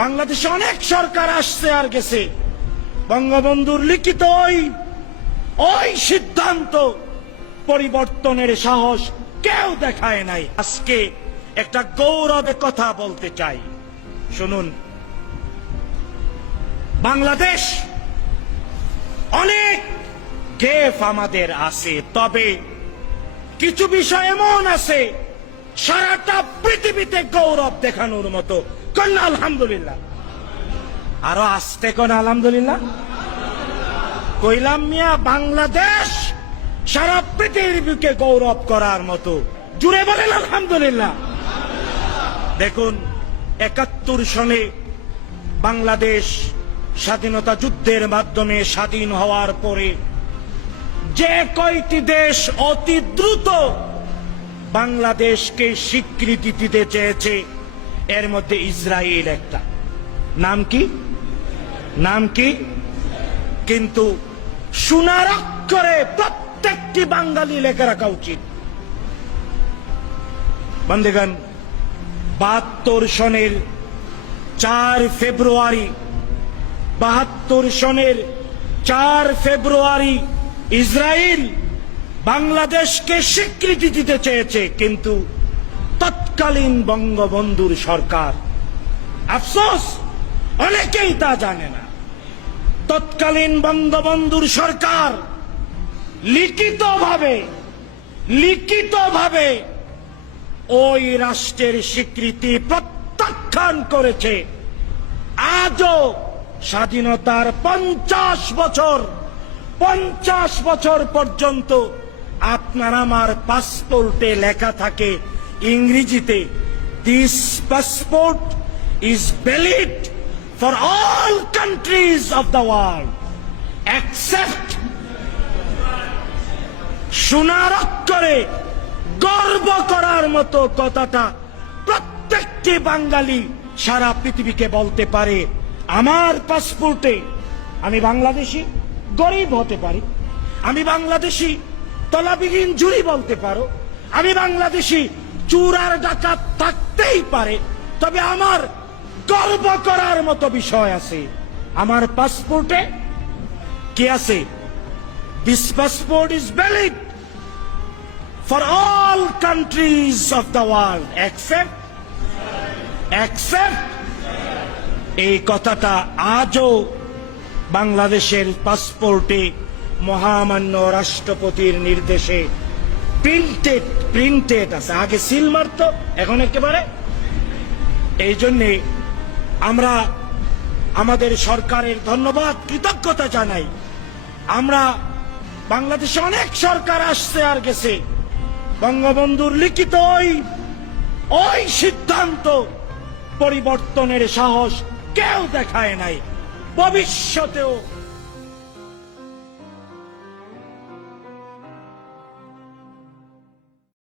বাংলাদেশে অনেক সরকার আসছে আর গেছে, বঙ্গবন্ধুর লিখিত ওই সিদ্ধান্ত পরিবর্তনের সাহস কেউ দেখায় নাই। আজকে একটা গৌরবে কথা বলতে চাই, শুনুন। বাংলাদেশ অনেক গেফ আমাদের আছে, তবে কিছু বিষয় এমন আছে সারাটা পৃথিবীতে গৌরব দেখানোর মতো। কোন আলহামদুলিল্লাহ, আরো আসতে কোন আলহামদুলিল্লাহ। কইলাম মিয়া, বাংলাদেশ সারা পৃথিবীকে গৌরব করার মতো, জুড়ে বলেন আলহামদুলিল্লাহ। দেখুন, ৭১ সনে বাংলাদেশ স্বাধীনতা যুদ্ধের মাধ্যমে স্বাধীন হওয়ার পরে যে কয়টি দেশ অতি দ্রুত বাংলাদেশকে স্বীকৃতি দিতে চেয়েছে, এর মধ্যে ইসরায়েল একটা। নাম কি? নাম কি? কিন্তু সোনার অক্ষরে প্রত্যেকটি বাঙালি লেখা রাখা উচিত। বন্ধুগণ, ৭২ সনের ৪ ফেব্রুয়ারি ৭২ সনের ৪ ফেব্রুয়ারি ইসরায়েল বাংলাদেশকে স্বীকৃতি দিতে চেয়েছে, কিন্তু তৎকালীন বঙ্গবন্ধুর সরকার, আফসোস অনেকেই তা জানে না, তৎকালীন বঙ্গবন্ধুর সরকার লিখিতভাবে ওই রাষ্ট্রের স্বীকৃতি প্রত্যাখ্যান করেছে। আজও স্বাধীনতার ৫০ বছর পর্যন্ত আপনার আমার পাসপোর্টে লেখা থাকে ইংরেজিতে, this passport is valid for all countries of the world except. সোনার অক্ষরে গর্ব করার মতো কথাটা প্রত্যেকটি বাঙালি সারা পৃথিবীকে বলতে পারে, আমার পাসপোর্টে আমি বাংলাদেশি, গরিব হতে পারি, আমি বাংলাদেশি, তলাবিহীন জুরি বলতে পারো, আমি বাংলাদেশি, চোর আর ডাকাত থাকতেই পারে, তবে আমার গর্ব করার মতো বিষয় আছে। আমার পাসপোর্টে কি আছে? This passport is valid for all countries of the world except. এই কথাটা আজও বাংলাদেশের পাসপোর্টে মহামান্য রাষ্ট্রপতির নির্দেশে প্রিন্টেড আছে। আগে সিল মারতো, এখন একেবারে। এই জন্যে আমরা আমাদের সরকারের ধন্যবাদ, কৃতজ্ঞতা জানাই। আমরা বাংলাদেশে অনেক সরকার আসছে আর গেছে, বঙ্গবন্ধুর লিখিত ওই সিদ্ধান্ত পরিবর্তনের সাহস কেউ দেখায় নাই, ভবিষ্যতেও